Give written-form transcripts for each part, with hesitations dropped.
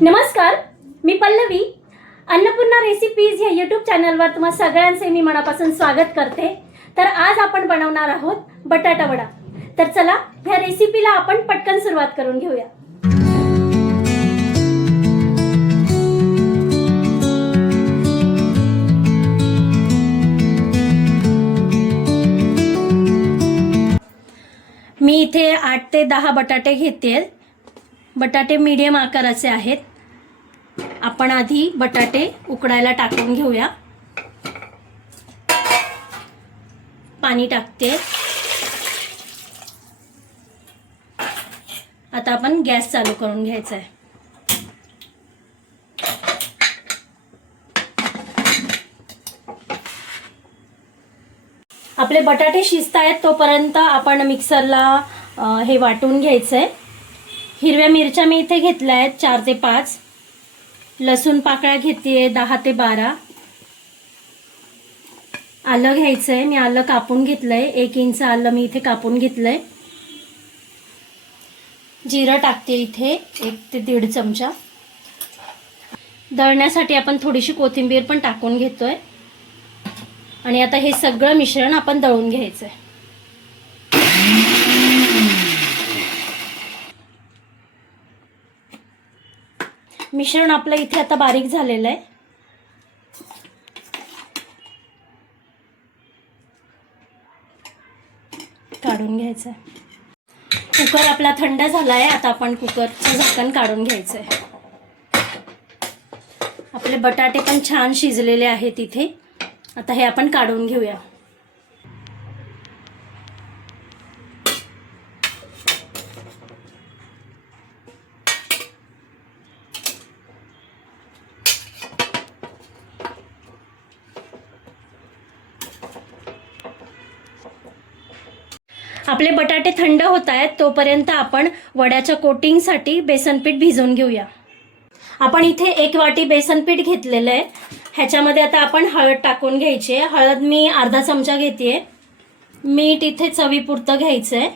नमस्कार, मी पल्लवी. अन्नपूर्णा रेसिपीज या यूट्यूब चॅनलवर तुम्हा सगळ्यांचे मी मनापासून स्वागत करते. तर आज आपण बनवणार आहोत बटाटा वडा. तर चला ह्या रेसिपीला आपण पटकन सुरुवात करून घेऊया. मी इथे 8 ते 10 बटाटे घेते. बटाटे मीडियम आकाराचे आहेत. आपण आधी बटाटे उकडायला टाकून घेऊया. पाणी टाकते. आता आपण गॅस चालू करून घ्यायचा आहे. आपले बटाटे शिजतायत तोपर्यंत आपण मिक्सरला हे वाटून घ्यायचंय. हिरव्या मिरच्या मी इथे घेतल्या आहेत 4 ते 5. लसूण पाकळ्या घेते 10 ते 12. आलं घ्यायचंय. मी आलं कापून घेतलंय. 1 इंच आलं मी इथे कापून घेतलंय. जिरं टाकते इथे 1 ते 1.5 चमचा. दळण्यासाठी आपण थोडीशी कोथिंबीर पण टाकून घेतोय. आणि आता हे सगळं मिश्रण आपण दळून घ्यायचंय. मिश्रण आपलं इथे आता बारीक झालेलं आहे. काढून घ्यायचं. कुकर आपला थंड झालाय. आता आपण कुकरचं झाकण काढून घ्यायचंय. आपले बटाटे पण छान शिजलेले आहेत इथे. आता हे आपण काढून घेऊया. आपले बटाटे थंड होत आहेत तोपर्यंत आपण वड्याच्या कोटिंगसाठी बेसन पीठ भिजवून घेऊया. आपण इथे 1 वाटी बेसन पीठ घेतलेलं आहे. ह्याच्यामध्ये आता आपण हळद टाकून घ्यायची आहे. हळद मी अर्धा चमचा घेतेय. मीठ इथे चवीपुरतं घ्यायचंय.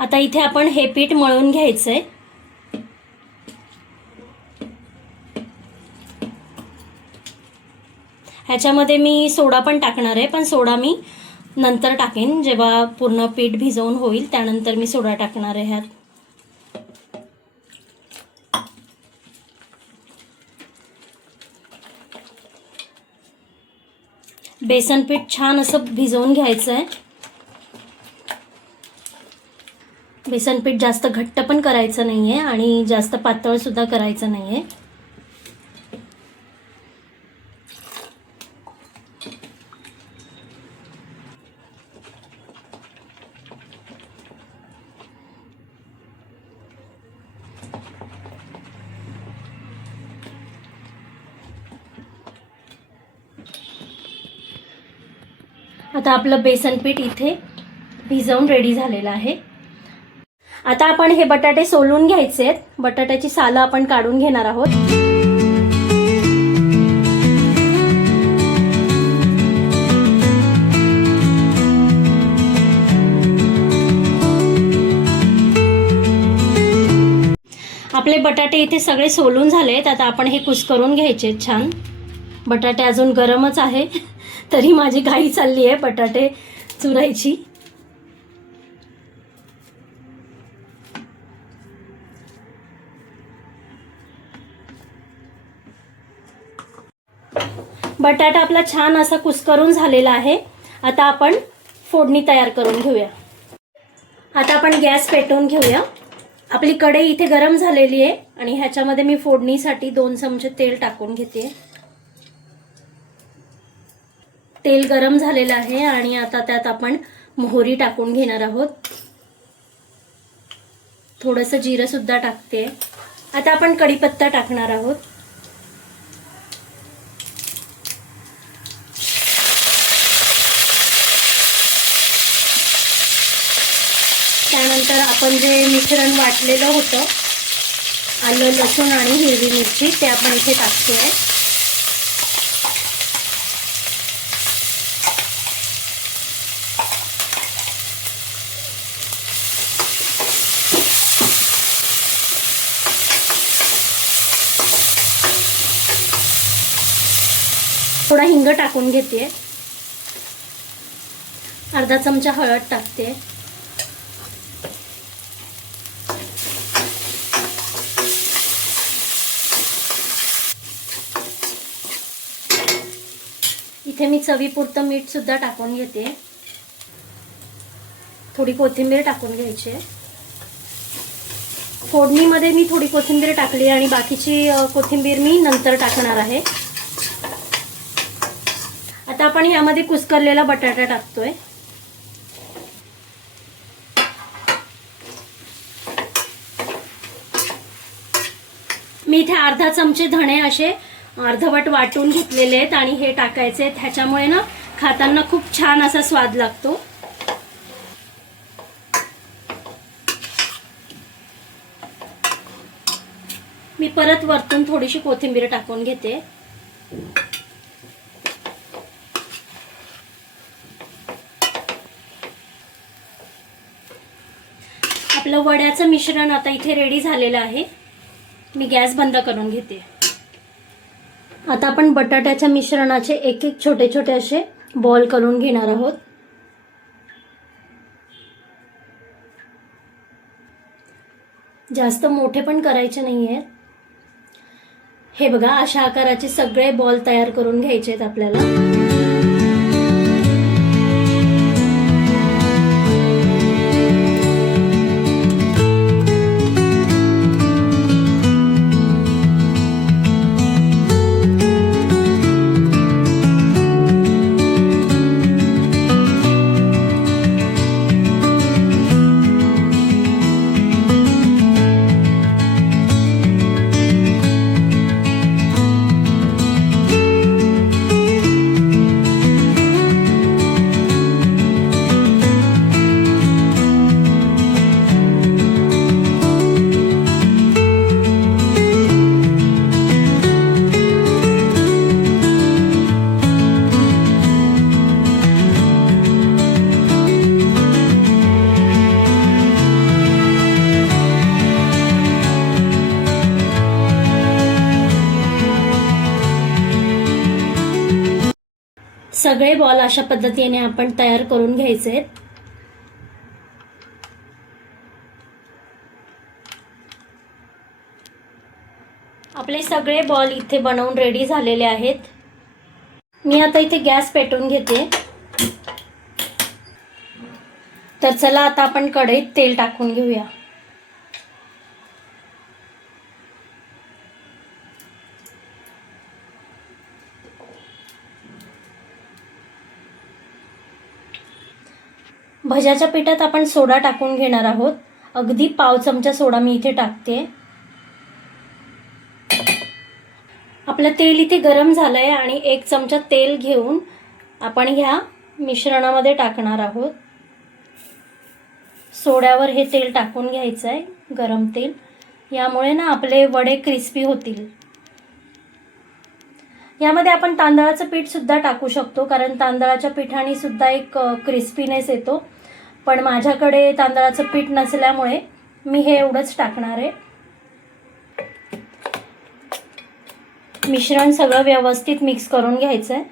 आता इथे आपण हे पीठ मळून घ्यायचंय. ह्याच्यामध्ये मी सोडा पण टाकणार आहे, पण सोडा मी नंतर टाकेन. जेव्हा पूर्ण पीठ भिजवून होईल त्यानंतर मी सोडा टाकणार आहे ह्यात. बेसन पीठ छान असं भिजवून घ्यायचं आहे. बेसन पीठ जास्त घट्ट पण करायचं नाहीये आणि जास्त पातळ सुद्धा करायचं नाहीये. आता आपलं बेसन पीठ इथे भिजवून रेडी झालेलं आहे. आता आपण हे बटाटे सोलून घ्यायचे. बटाट्याची सालं आपण काढून घेणार आहोत. आपले बटाटे इथे सगळे सोलून झालेत. आता आपण हे कुस्करून घ्यायचे छान. बटाटे अजून गरमच आहे तरी माझी घाई चालली आहे बटाटे चुरायची. बटाटा आपला छान असा कुस्करून झालेला आहे. आता आपण फोडणी तयार करून घेऊया. आता आपण गॅस पेटवून घेऊया. आपली कढई इथे गरम झालेली आहे आणि ह्याच्यामध्ये मी फोडणीसाठी 2 चमचे तेल टाकून घेते. तेल गरम झालेलं आहे आणि आता त्यात आपण मोहरी टाकून घेणार आहोत. थोडंसं जिरं सुद्धा टाकते. आता आपण कढीपत्ता टाकणार आहोत. त्यानंतर आपण जे मिश्रण वाटलेलं होतं आलं, लसूण आणि हिरवी मिरची ते आपण इथे टाकतोय. हिंग टाकून घेते, अर्धा चमचा हळद टाकते, इथे मी चवीपुरतं मीठ सुद्धा टाकून घेते, थोडी कोथिंबीर टाकून घ्यायची. फोडणीमध्ये मी थोडी कोथिंबीर टाकली आणि बाकीची कोथिंबीर मी नंतर टाकणार आहे. आता आपण यामध्ये कुस्करलेला बटाटा टाकतोय. मी इथे अर्धा चमचे धणे असे अर्धवट वाटून घेतलेले आहेत आणि हे टाकायचे आहेत. ह्याच्यामुळे ना खाताना खूप छान असा स्वाद लागतो. मी परत वरतून थोडीशी कोथिंबीर टाकून घेते. आपलं वड्याचं मिश्रण आता इथे रेडी झालेलं आहे. मी गॅस बंद करून घेते. आता आपण बटाट्याच्या मिश्रणाचे एक एक छोटे छोटे असे बॉल करून घेणार आहोत. जास्त मोठे पण करायचे नाहीये. हे बघा, अशा आकाराचे सगळे बॉल तयार करून घ्यायचे आहेत आपल्याला. सगळे बॉल अशा पद्धतीने आपण तयार करून घ्यायचे आहेत. आपले सगळे बॉल इथे बनवून रेडी झालेले आहेत. मी आता इथे गॅस पेटवून घेते. तर चला आता आपण कढईत तेल टाकून घेऊया. भज्याच्या पिठात आपण सोडा टाकून घेणार आहोत. अगदी पाव चमचा सोडा मी इथे टाकते. आपलं तेल इथे गरम झालंय आणि 1 चमचा तेल घेऊन आपण ह्या मिश्रणामध्ये टाकणार आहोत. सोड्यावर हे तेल टाकून घ्यायचं आहे, गरम तेल. यामुळे ना आपले वडे क्रिस्पी होतील. यामध्ये आपण तांदळाचं पीठ सुद्धा टाकू शकतो, कारण तांदळाच्या पिठाने सुद्धा एक क्रिस्पीनेस येतो. पण माझ्याकडे तांदळाचं पीठ नसल्यामुळे मी हे एवढंच टाकणार आहे. मिश्रण सगळं व्यवस्थित मिक्स करून घ्यायचं आहे.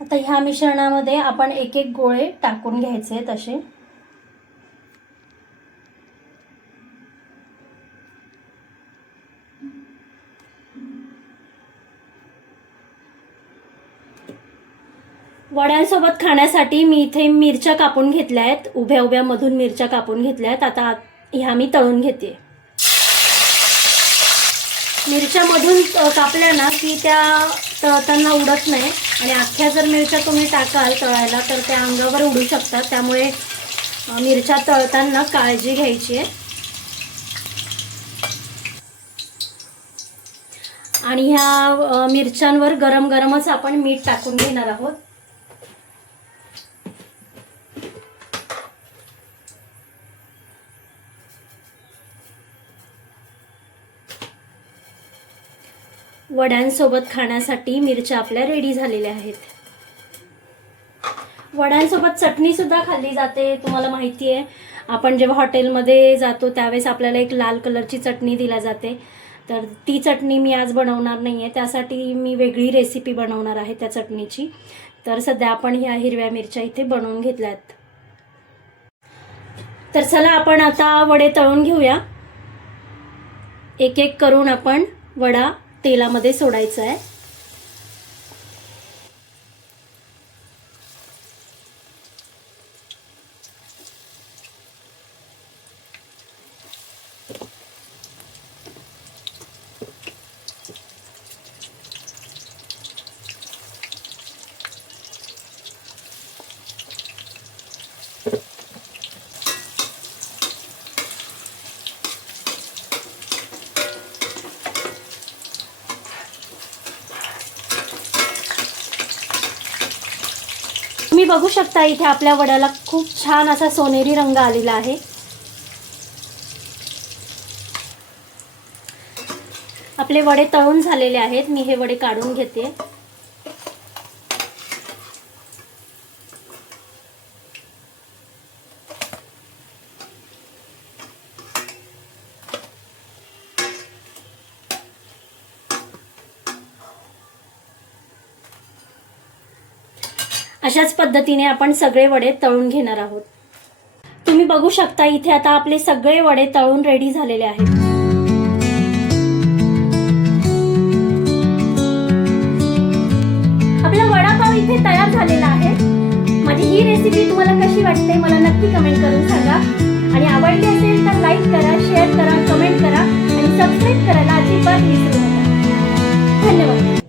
आता ह्या मिश्रणामध्ये आपण एक एक गोळे टाकून घ्यायचे आहेत असे. वड्यांसोबत खाण्यासाठी मी इथे मिरच्या कापून घेतल्या आहेत. उभ्या उभ्या मधून मिरच्या कापून घेतल्या आहेत. आता ह्या मी तळून घेते. मिरच्या मधून कापल्या ना की त्या तळताना उडत नाही, आणि अख्ख्या जर मिरच्या तुम्ही टाकाल तळायला तर त्या अंगावर उडू शकतात. त्यामुळे मिरच्या तळताना काळजी घ्यायची आहे. आणि ह्या मिरच्यांवर गरम गरमच आपण मीठ टाकून घेणार आहोत. वड्यांसोबत खाण्यासाठी मिरच्या आपल्या रेडी झालेल्या आहेत. वड्यांसोबत चटणी सुद्धा खाल्ली जाते. तुम्हाला माहिती आहे, आपण जेव्हा हॉटेलमध्ये जातो त्यावेळेस आपल्याला एक लाल कलरची चटणी दिली जाते. तर ती चटणी मी आज बनवणार नाही आहे, त्यासाठी मी वेगळी रेसिपी बनवणार आहे त्या चटणीची. तर सध्या आपण ह्या हिरव्या मिरच्या इथे बनवून घेतल्यात. तर चला आपण आता वडे तळून घेऊया. एक एक करून आपण वडा तेलामध्ये सोडायचा आहे. तुम्ही बघू शकता इथे आपल्या वड्याला खूप छान असा सोनेरी रंग आलेला आहे. आपले वडे तळून झालेले आहेत. मी हे वडे काढून घेते. अशाच पद्धतीने आपण सगळे वडे तळून घेणार आहोत. तुम्ही बघू शकता इथे आता आपले सगळे वडे तळून रेडी झालेले आहेत. आपला वडापाव इथे तयार झालेला आहे. माझी ही रेसिपी तुम्हाला कशी वाटते मला नक्की कमेंट करून सांगा. आणि आवडली असेल तर लाईक करा, शेअर करा, कमेंट करा आणि सबस्क्राईब करायला अजिबात विसरू नका. धन्यवाद.